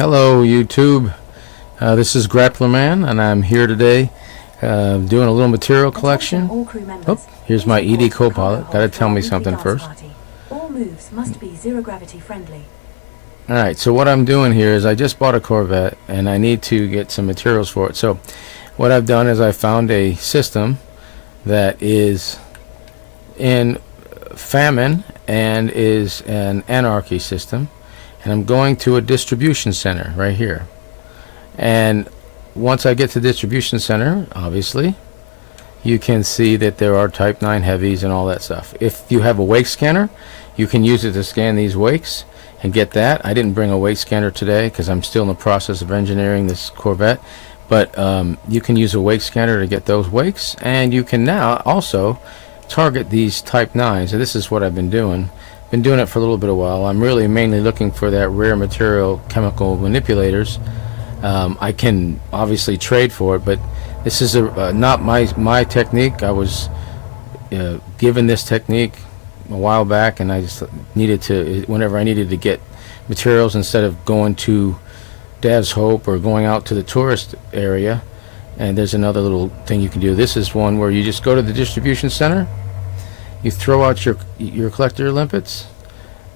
Hello YouTube, this is Grappler Man and I'm here today doing a little material collection. Oh, here's my ED Copilot. Gotta tell me something first. All moves must be zero gravity friendly. Alright, so what I'm doing here is I just bought a Corvette and I need to get some materials for it. So what I've done is I found a system that is in famine and is an anarchy system. And I'm going to a distribution center right here, and once I get to the distribution center, obviously you can see that there are type 9 heavies and all that stuff. If you have a wake scanner, you can use it to scan these wakes and get that. I didn't bring a wake scanner today because I'm still in the process of engineering this Corvette, but you can use a wake scanner to get those wakes, and you can now also target these type 9s. So this is what I've been doing. Been doing it for a little bit of while. I'm really mainly looking for that rare material chemical manipulators. I can obviously trade for it, but this is not my technique. I was given this technique a while back, and I just needed to, whenever I needed to get materials, instead of going to Dad's Hope or going out to the tourist area. And there's another little thing you can do. This is one where you just go to the distribution center, you throw out your collector limpets,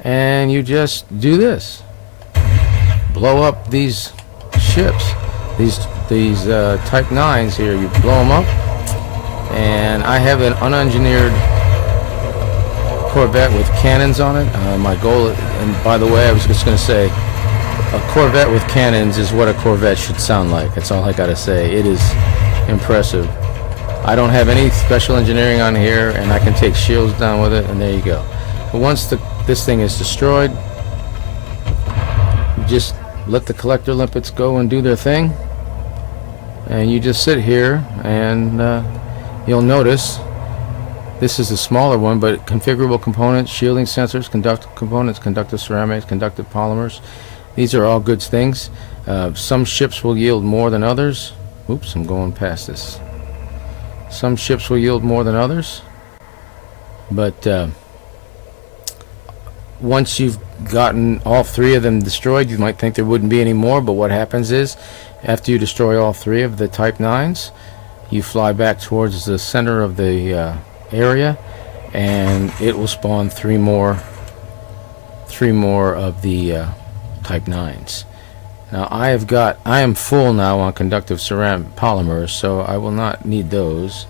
and you just do this. Blow up these ships, these type 9s here. You blow them up, and I have an unengineered Corvette with cannons on it. My goal, and by the way, I was just going to say, a Corvette with cannons is what a Corvette should sound like. That's all I got to say. It is impressive. I don't have any special engineering on here, and I can take shields down with it, and there you go. But once this thing is destroyed, you just let the collector limpets go and do their thing, and you just sit here, and you'll notice this is a smaller one, but configurable components, shielding sensors, conductive components, conductive ceramics, conductive polymers. These are all good things. Some ships will yield more than others. Oops, I'm going past this. Some ships will yield more than others, but once you've gotten all three of them destroyed, you might think there wouldn't be any more, but what happens is, after you destroy all three of the type 9s, you fly back towards the center of the area, and it will spawn three more of the type 9s. Now I am full now on conductive ceramic polymers, so I will not need those.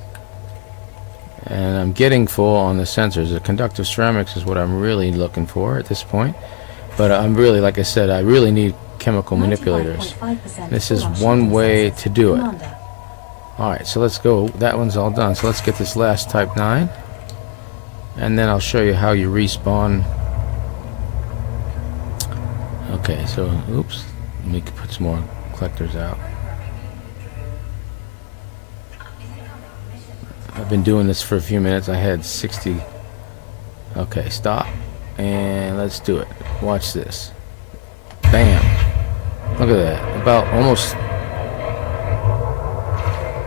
And I'm getting full on the sensors. The conductive ceramics is what I'm really looking for at this point. But I'm really, like I said, I really need chemical manipulators. This is one way to do it. Alright, so let's go. That one's all done. So let's get this last type 9. And then I'll show you how you respawn. Okay, so, oops. Let me put some more collectors out. I've been doing this for a few minutes. I had 60. Okay, stop. And let's do it. Watch this. Bam. Look at that.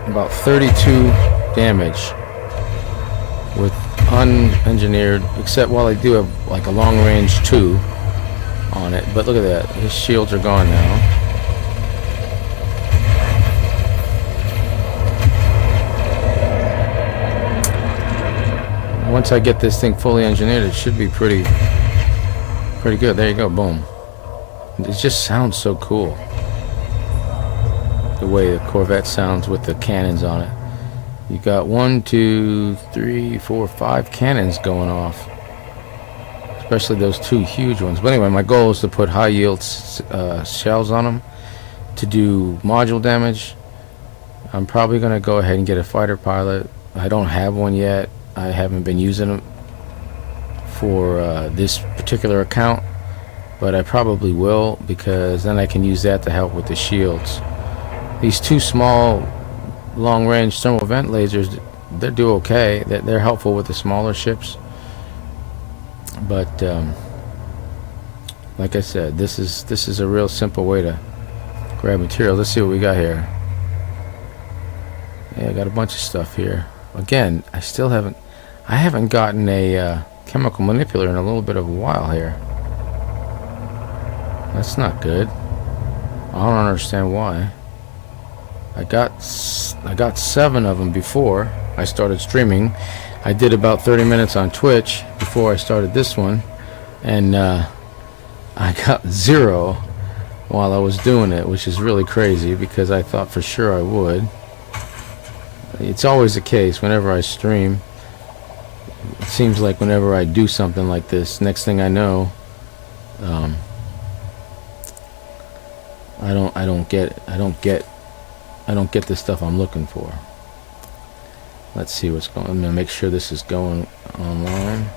About 32 damage with unengineered, except while I do have like a long range 2 on it, but look at that, his shields are gone now. Once I get this thing fully engineered, it should be pretty good. There you go, boom. It just sounds so cool, the way the Corvette sounds with the cannons on it. You got 1, 2, 3, 4, 5 cannons going off, especially those 2 huge ones. But anyway, my goal is to put high yield shells on them to do module damage. I'm probably going to go ahead and get a fighter pilot. I don't have one yet. I haven't been using them for this particular account, but I probably will, because then I can use that to help with the shields. These 2 small long range thermal vent lasers, they do okay. They're helpful with the smaller ships. But like I said, this is a real simple way to grab material. Let's see what we got here. Yeah, I got a bunch of stuff here. Again, I haven't gotten a chemical manipulator in a little bit of a while here. That's not good. I don't understand why. I got 7 of them before I started streaming. I did about 30 minutes on Twitch before I started this one, and I got 0 while I was doing it, which is really crazy because I thought for sure I would. It's always the case whenever I stream. It seems like whenever I do something like this, next thing I know, I don't get the stuff I'm looking for. Let's see what's going on. I'm gonna make sure this is going online.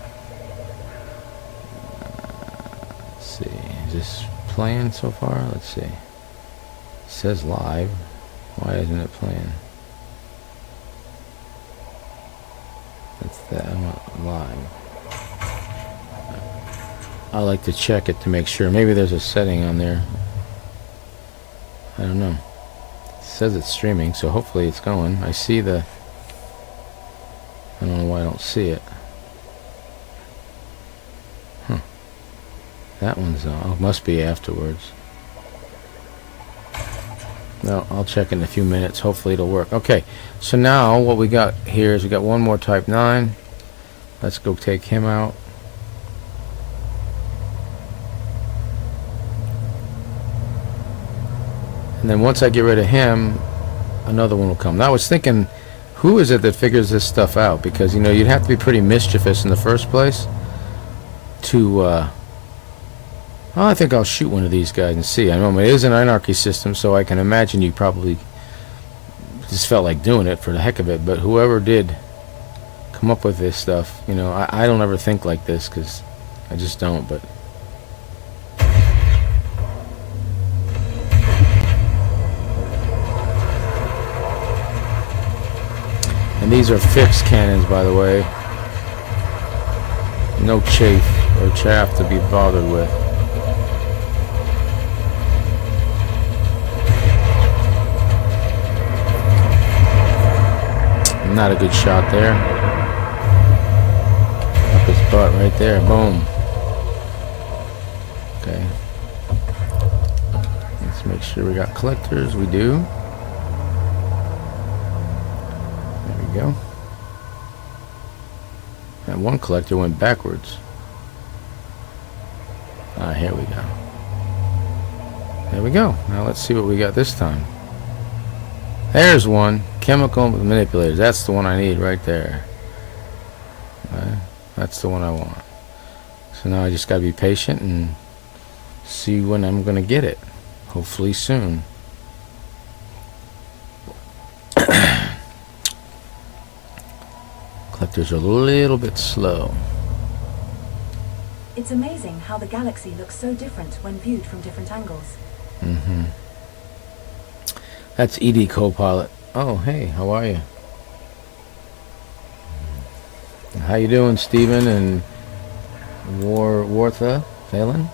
Let's see. Is this playing so far? Let's see. It says live. Why isn't it playing? That's that. I want live. I like to check it to make sure. Maybe there's a setting on there. I don't know. It says it's streaming, so hopefully it's going. I see the... I don't know why I don't see it. Huh. That one's on. Oh, must be afterwards. No, I'll check in a few minutes. Hopefully it'll work. Okay, so now what we got here is we got one more Type 9. Let's go take him out. And then once I get rid of him, another one will come. Now I was thinking, who is it that figures this stuff out? Because, you know, you'd have to be pretty mischievous in the first place to, well, I think I'll shoot one of these guys and see. I know it is an anarchy system, so I can imagine you probably just felt like doing it for the heck of it. But whoever did come up with this stuff, you know, I don't ever think like this, because I just don't, but... And these are fixed cannons, by the way. No chaff or chaff to be bothered with. Not a good shot there. Up his butt right there. Boom. Okay. Let's make sure we got collectors. We do. Go. And one collector went backwards. Here we go. There we go. Now let's see what we got this time. There's one. Chemical manipulators. That's the one I need right there. That's the one I want. So now I just gotta be patient and see when I'm gonna get it. Hopefully soon. Collectors are a little bit slow. It's amazing how the galaxy looks so different when viewed from different angles. Mm-hmm. That's ED Copilot. Oh, hey, how are you? How you doing, Stephen and Wartha Phelan?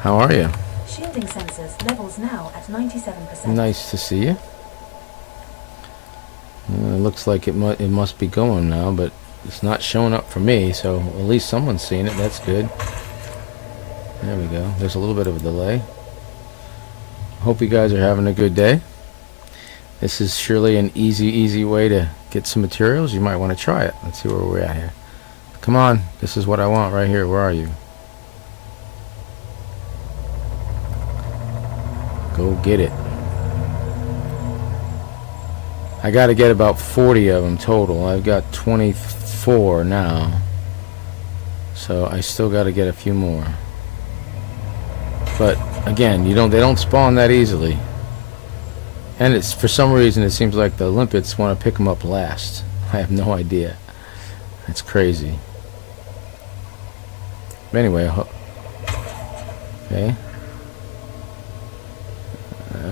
How are you? Shielding sensors levels now at 97%. Nice to see you. It looks like it must be going now, but it's not showing up for me, so at least someone's seeing it. That's good. There we go. There's a little bit of a delay. Hope you guys are having a good day. This is surely an easy way to get some materials. You might want to try it. Let's see where we're at here. Come on. This is what I want right here. Where are you? Go get it. I got to get about 40 of them total. I've got 24 now. So I still got to get a few more. But again, they don't spawn that easily. And it's for some reason it seems like the limpets want to pick them up last. I have no idea. It's crazy. But anyway, okay.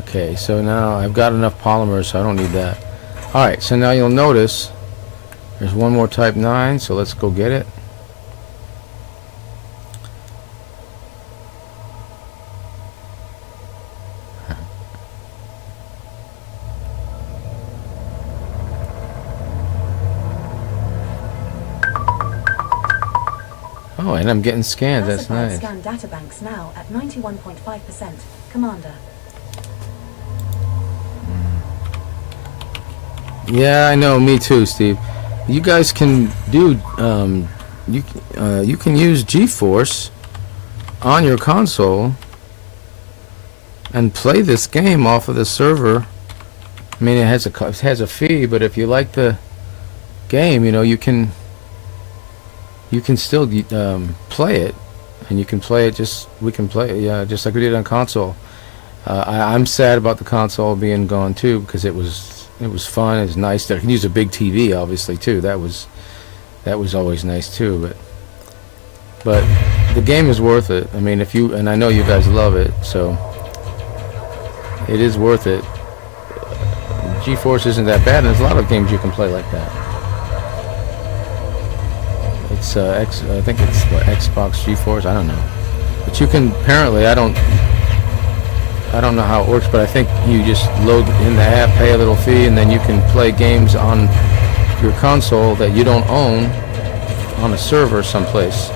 Okay, so now I've got enough polymers, so I don't need that. Alright, so now you'll notice there's one more Type 9, so let's go get it. Oh, and I'm getting scans, that's Classified nice. scan databanks now at 91.5%. Commander. Yeah, I know. Me too, Steve. You guys can do you can use GeForce on your console and play this game off of the server. I mean, it has a fee, but if you like the game, you know, you can still play it, and you can play it we can play it, yeah, just like we did on console. I'm sad about the console being gone too, because it was fun. It was nice. I can use a big TV, obviously, too. That was always nice too. But the game is worth it. I mean, and I know you guys love it, so it is worth it. GeForce isn't that bad, and there's a lot of games you can play like that. It's I think it's what, Xbox GeForce. I don't know, but you can apparently. I don't know how it works, but I think you just load in the app, pay a little fee, and then you can play games on your console that you don't own on a server someplace.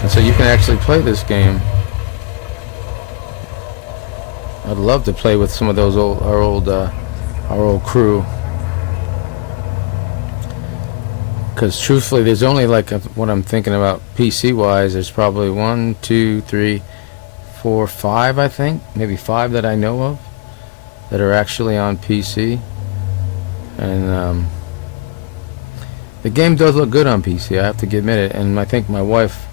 And so you can actually play this game. I'd love to play with some of those our old crew. Because truthfully, there's only like what I'm thinking about PC-wise. There's probably 1, 2, 3, 4, 5, I think, maybe 5 that I know of that are actually on PC. And the game does look good on PC, I have to admit it. And I think my wife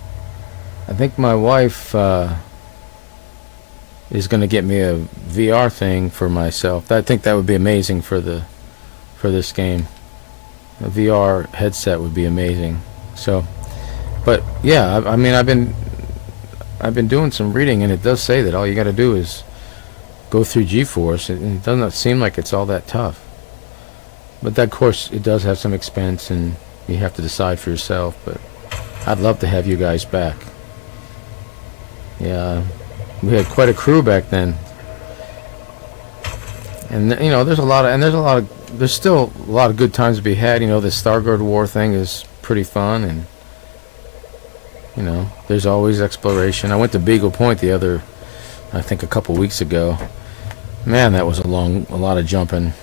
is going to get me a VR thing for myself. I think that would be amazing for this game. A VR headset would be amazing. So, but yeah, I mean, I've been doing some reading, and it does say that all you got to do is go through GeForce. It doesn't seem like it's all that tough. But that, of course, it does have some expense, and you have to decide for yourself. But I'd love to have you guys back. Yeah, we had quite a crew back then. And you know, there's still a lot of good times to be had. You know, the Stargard War thing is pretty fun, and you know, there's always exploration. I went to Beagle Point I think a couple weeks ago. Man, that was a lot of jumping.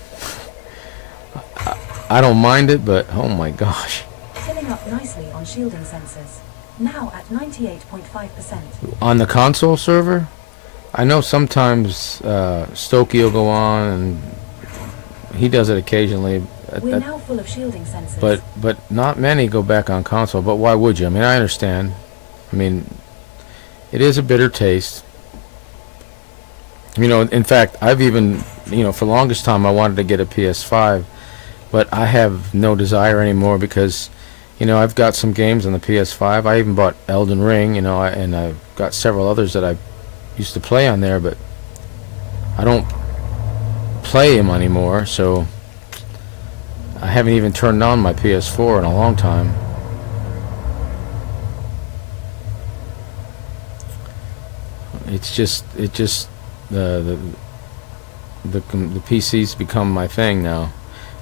I don't mind it, but oh my gosh. Filling up nicely on shielding sensors. Now at 98.5%. On the console server, I know sometimes Stokey will go on, and he does it occasionally. We're now full of shielding sensors. But not many go back on console. But why would you? I mean, I understand. I mean, it is a bitter taste. You know, in fact, I've even, you know, for the longest time I wanted to get a PS5, but I have no desire anymore because, you know, I've got some games on the PS5. I even bought Elden Ring, you know, and I've got several others that I used to play on there, but I don't play them anymore, so I haven't even turned on my PS4 in a long time. It's just the PC's become my thing now.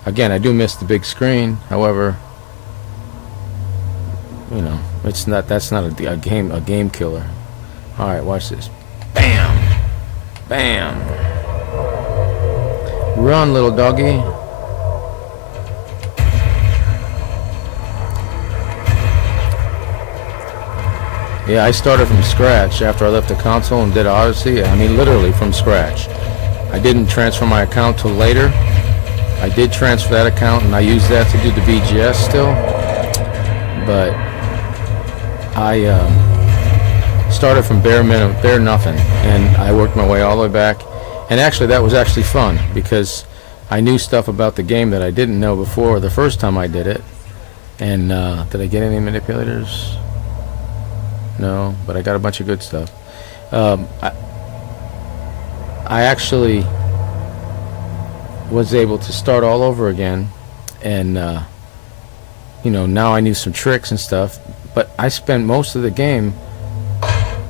Again, I do miss the big screen. However, you know, that's not a game killer. All right, watch this. Bam, bam. Run, little doggy. Yeah, I started from scratch after I left the console and did Odyssey. I mean, literally from scratch. I didn't transfer my account till later. I did transfer that account, and I used that to do the BGS still. But I started from bare nothing, and I worked my way all the way back. And actually, that was actually fun because I knew stuff about the game that I didn't know before the first time I did it. And did I get any manipulators? No, but I got a bunch of good stuff. I actually was able to start all over again, and you know, now I knew some tricks and stuff. But I spent most of the game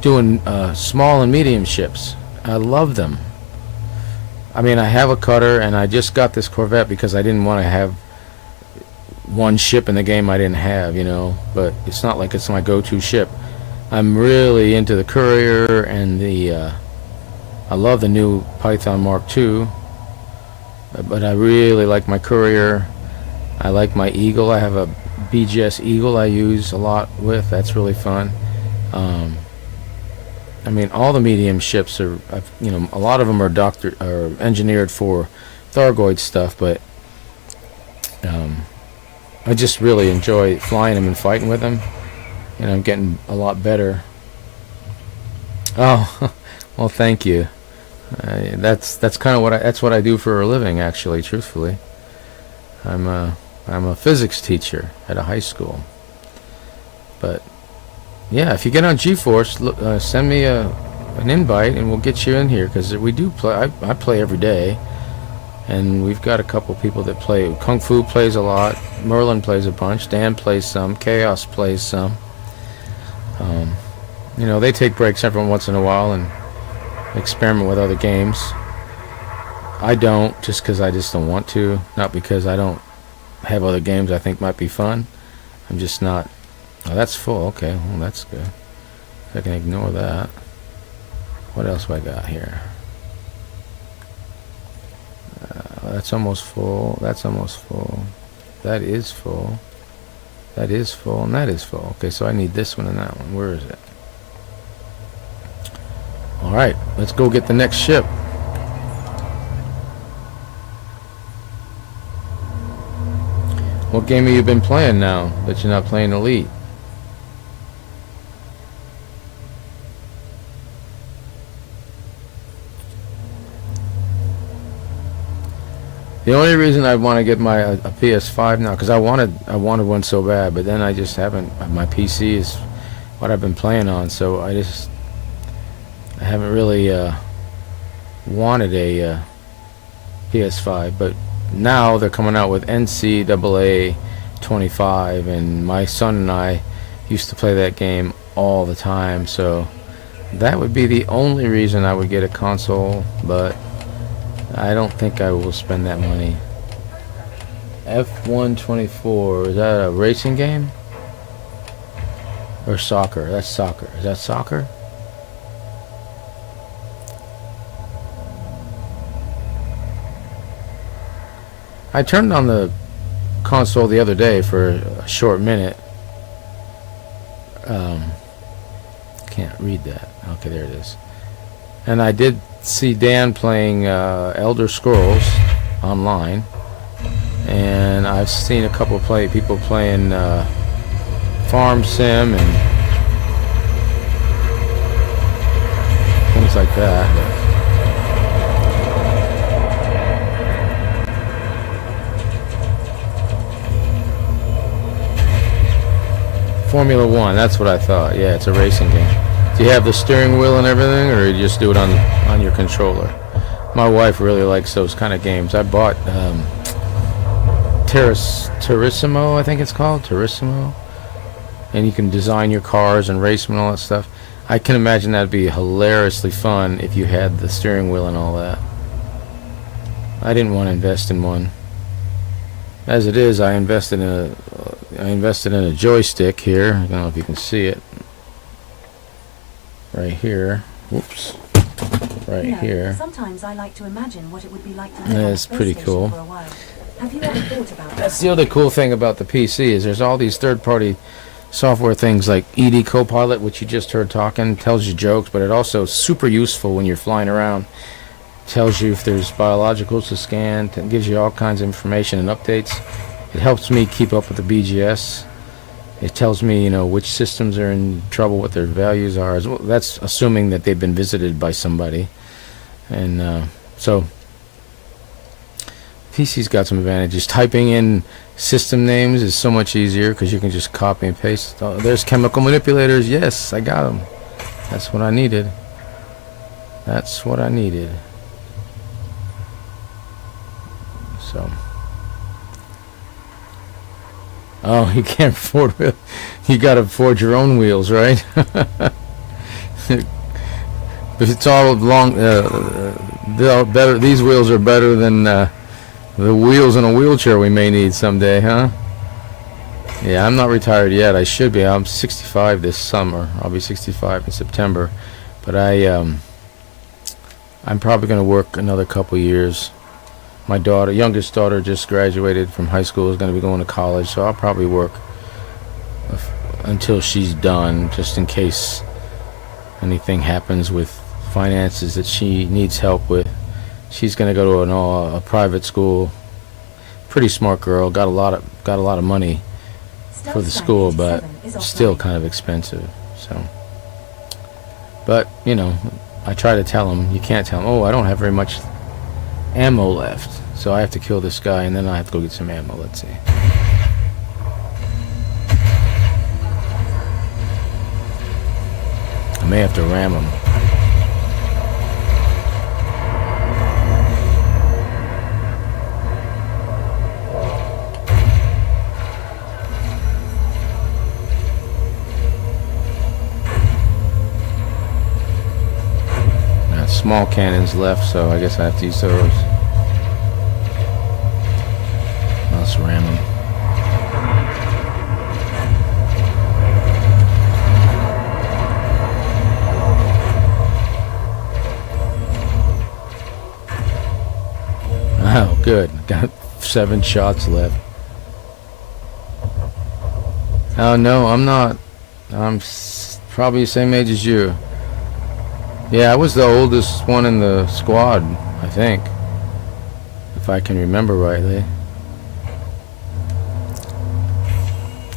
doing small and medium ships. I love them. I mean, I have a cutter, and I just got this Corvette because I didn't want to have one ship in the game I didn't have, you know. But it's not like it's my go-to ship. I'm really into the Courier and the I love the new Python Mark II, but I really like my Courier. I like my Eagle. I have a BGS Eagle I use a lot with. That's really fun. I mean, all the medium ships are, you know, a lot of them are engineered for Thargoid stuff, but I just really enjoy flying them and fighting with them, and I'm getting a lot better. Oh, well, thank you. That's kind of that's what I do for a living, actually. Truthfully, I'm a physics teacher at a high school. But yeah, if you get on GeForce, send me an invite, and we'll get you in here, because we do play. I play every day, and we've got a couple people that play. Kung Fu plays a lot. Merlin plays a bunch. Dan plays some. Chaos plays some. You know, they take breaks every once in a while and experiment with other games. I don't, just because I just don't want to. Not because I don't have other games I think might be fun. I'm just not. Oh, that's full. Okay, well, that's good. I can ignore that. What else do I got here? That's almost full. That's almost full. That is full. That is full, and that is full. Okay, so I need this one and that one. Where is it? Alright, let's go get the next ship. What game have you been playing now that you're not playing Elite? The only reason I want to get a PS5 now, because I wanted one so bad, but then I just haven't. My PC is what I've been playing on, so I haven't really wanted a PS5. But now they're coming out with NCAA 25, and my son and I used to play that game all the time, so that would be the only reason I would get a console, but I don't think I will spend that money. F124, is that a racing game? Or soccer? That's soccer. Is that soccer? I turned on the console the other day for a short minute. Can't read that. Okay, there it is. And I did see Dan playing Elder Scrolls online, and I've seen a couple people playing Farm Sim and things like that. Formula One, that's what I thought. Yeah, it's a racing game. Do you have the steering wheel and everything, or you just do it on your controller? My wife really likes those kind of games. I bought Turismo, I think it's called, Turismo, and you can design your cars and race them and all that stuff. I can imagine that'd be hilariously fun if you had the steering wheel and all that. I didn't want to invest in one. As it is, I invested in a joystick here. I don't know if you can see it. Right here. Whoops. Right here. Sometimes I like to imagine what it would be like to live Yeah, on a it's space pretty station cool. for a while. Have you ever thought about That's that? the other cool thing about the PC is there's all these third-party software things like ED Copilot, which you just heard talking, tells you jokes, but it also is super useful when you're flying around. Tells you if there's biologicals to scan, gives you all kinds of information and updates. It helps me keep up with the BGS. It tells me, you know, which systems are in trouble, what their values are. As well. That's assuming that they've been visited by somebody. And so PC's got some advantages. Typing in system names is so much easier because you can just copy and paste. Oh, there's chemical manipulators. Yes, I got them. That's what I needed. That's what I needed. So. Oh, you can't afford wheels. You got to afford your own wheels, right? If it's all long, they're better. These wheels are better than the wheels in a wheelchair we may need someday, huh? Yeah, I'm not retired yet. I should be. I'm 65 this summer. I'll be 65 in September, but I'm probably going to work another couple years My youngest daughter, just graduated from high school, is going to be going to college, so I'll probably work until she's done, just in case anything happens with finances that she needs help with. She's going to go to a private school. Pretty smart girl, got a lot of money for the school, but still kind of expensive. So, but you know, I try to tell them. You can't tell them, oh, I don't have very much ammo left, so I have to kill this guy, and then I have to go get some ammo. Let's see. I may have to ram him. Small cannons left, so I guess I have to use those. Let's ram them. Oh, good. Got 7 shots left. Oh, no, I'm not. I'm probably the same age as you. Yeah, I was the oldest one in the squad, I think, if I can remember rightly.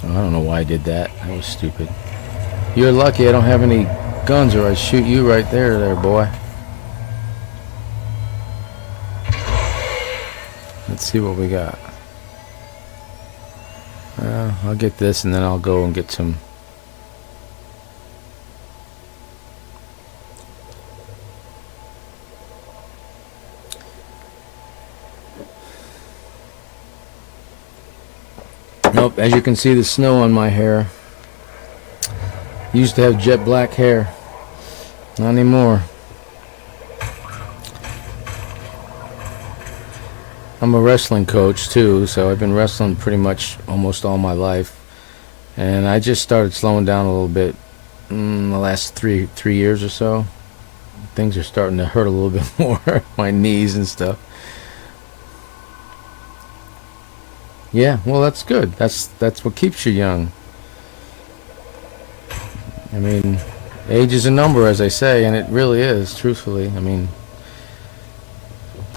Oh, I don't know why I did that. That was stupid. You're lucky I don't have any guns, or I'd shoot you right there, boy. Let's see what we got. I'll get this, and then I'll go and get some. Nope, as you can see, the snow on my hair. Used to have jet black hair. Not anymore. I'm a wrestling coach too, so I've been wrestling pretty much almost all my life. And I just started slowing down a little bit in the last three years or so. Things are starting to hurt a little bit more. My knees and stuff. Yeah, well, that's good. That's what keeps you young. I mean, age is a number, as I say, and it really is, truthfully. I mean,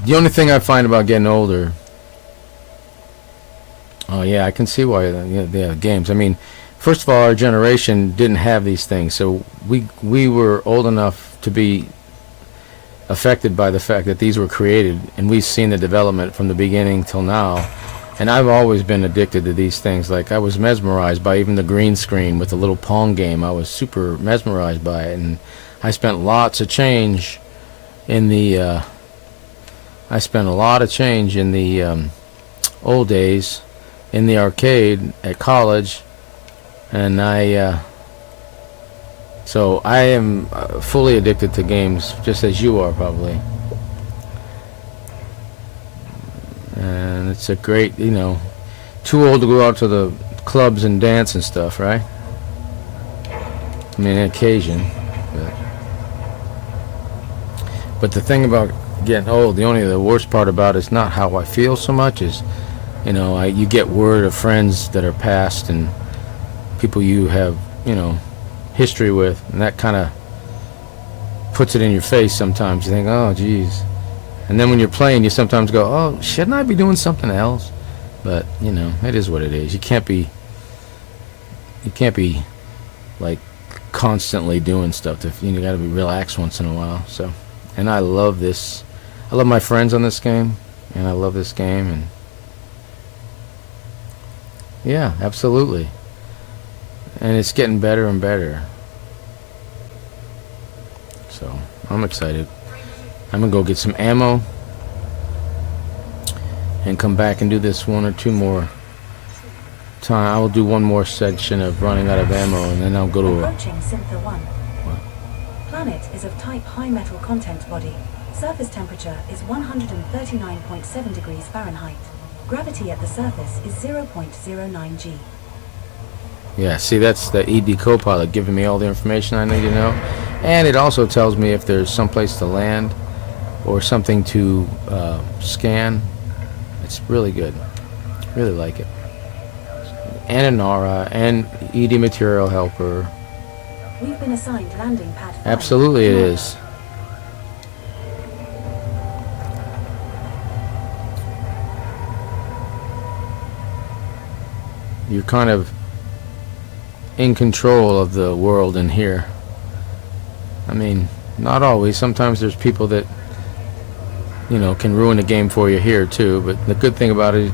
the only thing I find about getting older. Oh yeah, I can see why they have games. I mean, first of all, our generation didn't have these things, so we were old enough to be affected by the fact that these were created, and we've seen the development from the beginning till now. And I've always been addicted to these things. Like, I was mesmerized by even the green screen with the little Pong game. I was super mesmerized by it, and I spent lots of change in the old days in the arcade at college, and so I am fully addicted to games, just as you are probably. And it's a great, you know, too old to go out to the clubs and dance and stuff, right? I mean, occasion. But the thing about getting old, the worst part about it's not how I feel so much is, you know, you get word of friends that are passed and people you have, you know, history with, and that kind of puts it in your face sometimes. You think, oh, geez. And then when you're playing, you sometimes go, oh, shouldn't I be doing something else? But, you know, it is what it is. You can't be like constantly doing stuff. You got to be relaxed once in a while. So, and I love this. I love my friends on this game, and I love this game, and yeah, absolutely. And it's getting better and better. So, I'm excited. I'm gonna go get some ammo and come back and do this one or two more time. I will do one more section of running out of ammo, and then I'll go to Approaching Syntha 1. Planet is of type high metal content body. Surface temperature is 139.7 degrees Fahrenheit. Gravity at the surface is 0.09 g. Yeah, see, that's the ED Copilot giving me all the information I need to know. And it also tells me if there's someplace to land or something to scan It's really good. Really like it. And Anara and ED Material Helper. We've been assigned landing pad 5. Absolutely it is. You're kind of in control of the world in here. I mean, not always. Sometimes there's people that, you know, can ruin the game for you here too. But the good thing about it,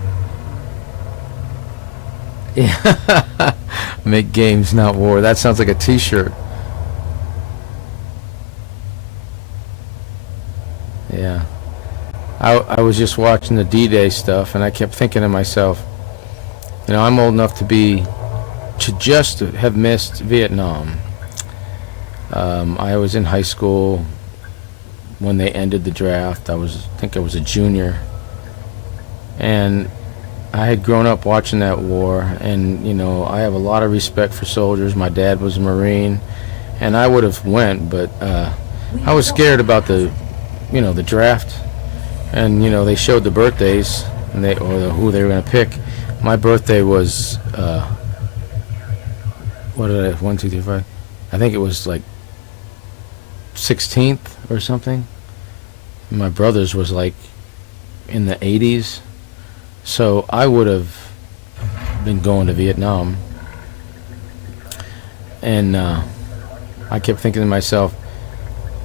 yeah, make games not war. That sounds like a T-shirt. Yeah. I was just watching the D-Day stuff, and I kept thinking to myself, you know, I'm old enough to just have missed Vietnam. I was in high school when they ended the draft. I think I was a junior, and I had grown up watching that war, and you know, I have a lot of respect for soldiers. My dad was a Marine, and I would have went, but I was scared about the draft, and you know, they showed the birthdays and who they were going to pick. My birthday was what did I have? 1, 2, 3, 5. I think it was like 16th or something. My brother's was like in the 80s, so I would have been going to Vietnam. And I kept thinking to myself,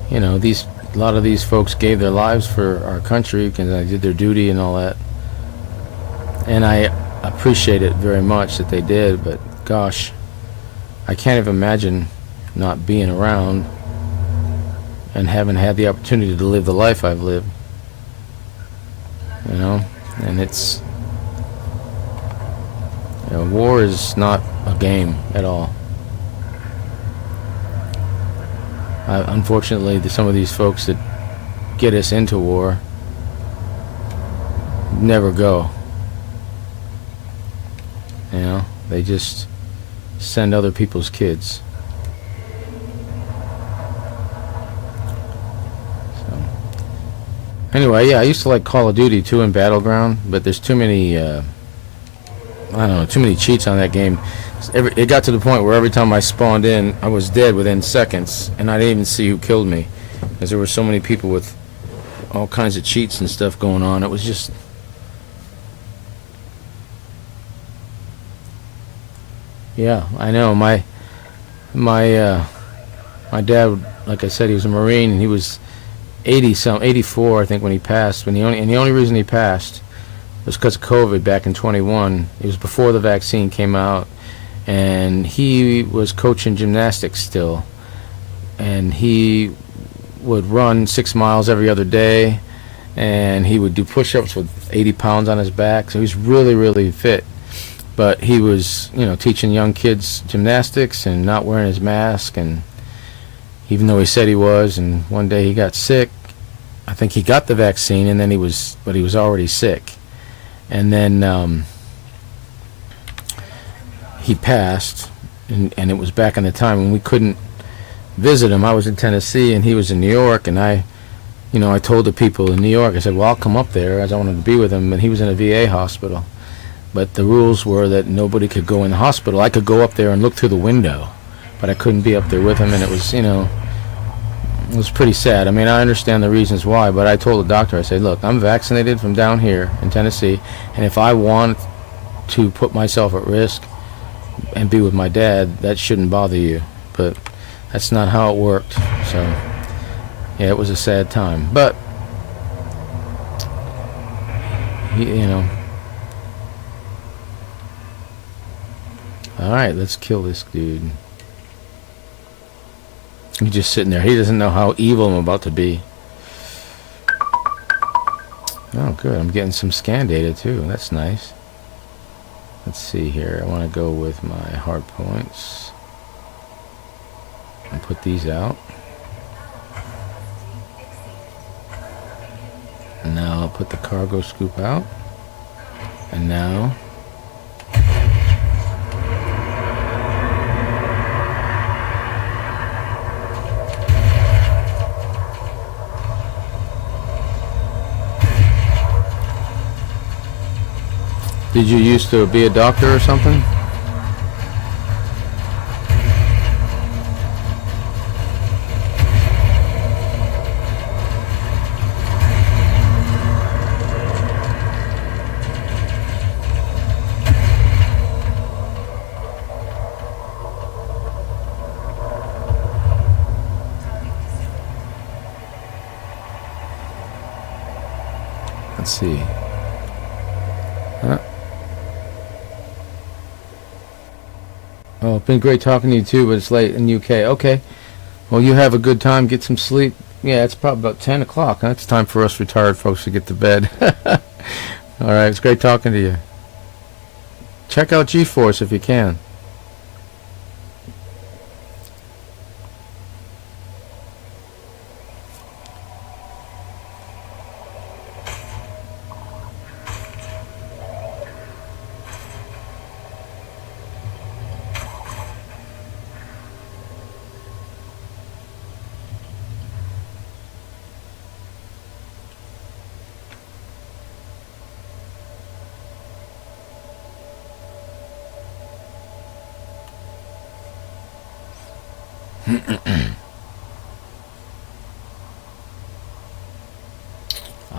you know, a lot of these folks gave their lives for our country because they did their duty and all that, and I appreciate it very much that they did. But gosh, I can't even imagine not being around and haven't had the opportunity to live the life I've lived, you know. And it's, you know, war is not a game at all. Unfortunately, some of these folks that get us into war never go. You know, they just send other people's kids. So, anyway, yeah, I used to like Call of Duty too in Battleground, but there's too many, I don't know, too many cheats on that game. It got to the point where every time I spawned in, I was dead within seconds, and I didn't even see who killed me, because there were so many people with all kinds of cheats and stuff going on. It was just, yeah, I know. My dad, like I said, he was a Marine, and he was 84, I think, when he passed. The only reason he passed was because of COVID back in 21. It was before the vaccine came out, and he was coaching gymnastics still, and he would run 6 miles every other day, and he would do push-ups with 80 pounds on his back. So he was really, really fit. But he was, you know, teaching young kids gymnastics and not wearing his mask, and even though he said he was, and one day he got sick. I think he got the vaccine, and then he was already sick. And then he passed, and it was back in the time when we couldn't visit him. I was in Tennessee, and he was in New York, and I told the people in New York, I said, well, I'll come up there, as I wanted to be with him, and he was in a VA hospital. But the rules were that nobody could go in the hospital. I could go up there and look through the window, but I couldn't be up there with him, and it was, you know, it was pretty sad. I mean, I understand the reasons why, but I told the doctor, I said, look, I'm vaccinated from down here in Tennessee, and if I want to put myself at risk and be with my dad, that shouldn't bother you. But that's not how it worked. So, yeah, it was a sad time. But, you know. Alright, let's kill this dude. He's just sitting there. He doesn't know how evil I'm about to be. Oh, good. I'm getting some scan data, too. That's nice. Let's see here. I want to go with my hard points and put these out. And now I'll put the cargo scoop out. And now Did you used to be a doctor or something? Let's see. Huh? Oh, it's been great talking to you too, but it's late in UK. Okay. Well, you have a good time. Get some sleep. Yeah, it's probably about 10 o'clock. Huh? It's time for us retired folks to get to bed. All right. It's great talking to you. Check out GeForce if you can.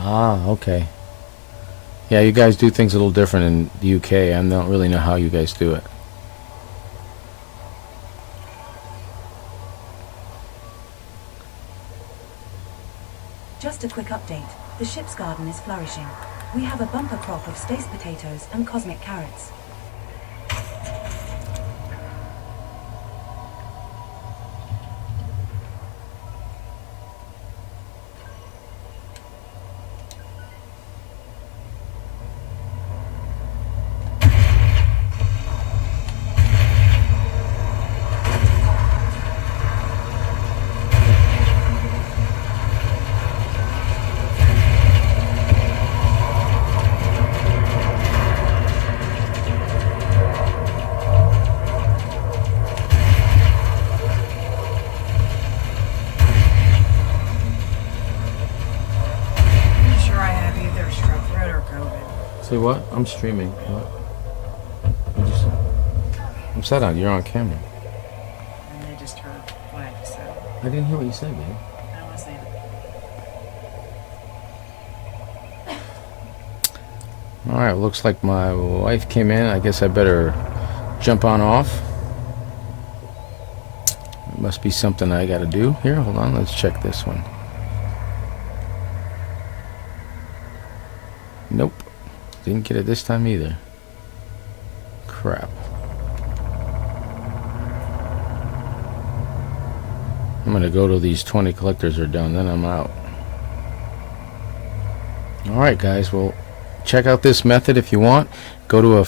Ah, okay. Yeah, you guys do things a little different in the UK. I don't really know how you guys do it. Just a quick update. The ship's garden is flourishing. We have a bumper crop of space potatoes and cosmic carrots. Say what? I'm streaming. What? What'd you say? I'm set on. You're on camera. And they just heard what I just said. I didn't hear what you said, man. I don't want to say it. All right. Looks like my wife came in. I guess I better jump on off. It must be something I got to do here. Hold on. Let's check this one. Nope. Didn't get it this time either. Crap. I'm gonna go till these 20 collectors are done, then I'm out. Alright guys, well, check out this method if you want. Go to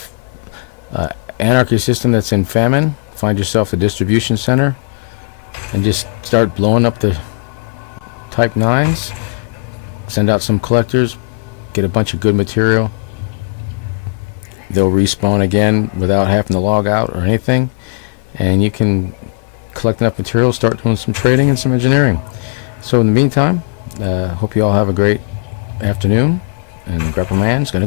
a Anarchy system that's in famine, find yourself a distribution center, and just start blowing up the Type 9s. Send out some collectors, get a bunch of good material. They'll respawn again without having to log out or anything, and you can collect enough material, start doing some trading and some engineering. So in the meantime, hope you all have a great afternoon, and Grapple Man's gonna